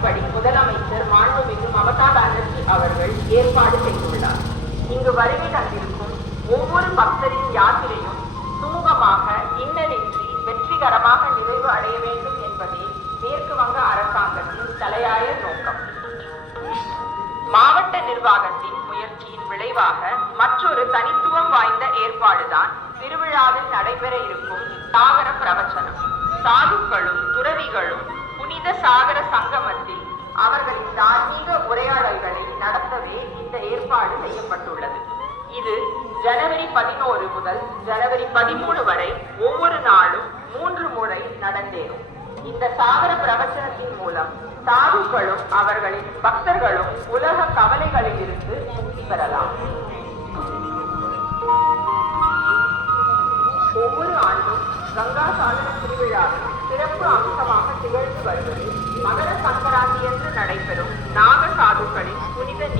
அறிவுரைப்படி முதலமைச்சர் மாண்புமிகு மமதா பானர்ஜி அவர்கள் ஏற்பாடு செய்துள்ளார். இங்கு வருகை தந்திருக்கும் ஒவ்வொரு பக்தரின் யாத்திரையும் சுமூகமாக இன்னலின்றி வெற்றிகரமாக நிறைவு அடைய வேண்டும் என்பதே மேற்கு வங்க அரசாங்கத்தின் தலையாய நோக்கம். மாவட்ட நிர்வாகத்தின் முயற்சியின் விளைவாக மற்றொரு தனித்துவம் வாய்ந்த ஏற்பாடுதான் திருவிழாவில் நடைபெற இருக்கும் சாகர பிரவச்சனம். சாதுக்களும் துறவிகளும் புனித சாகர சங்கமத்தில் அவர்களின் தார்மீக உரையாடல்களை நடத்தவே இந்த ஏற்பாடு செய்யப்பட்டுள்ளது. இது ஜனவரி 11 முதல் ஜனவரி 13 வரை ஒவ்வொரு நாளும் 3 முறை நடந்தேறும். இந்த சாகர பிரவச்சனத்தின் மூலம் சாதுக்களும் அவர்களின் பக்தர்களும் உலக கவலைகளில் இருந்து முக்தி பெறலாம். ஒவ்வொரு ஆண்டும் கங்கா சாகர திருவிழாவின் சிறப்பு அம்சமாக திகழ்ந்து வருவது மகர சங்கராந்தி என்று நடைபெறும் நாக சாதுக்களின் புனித நீர்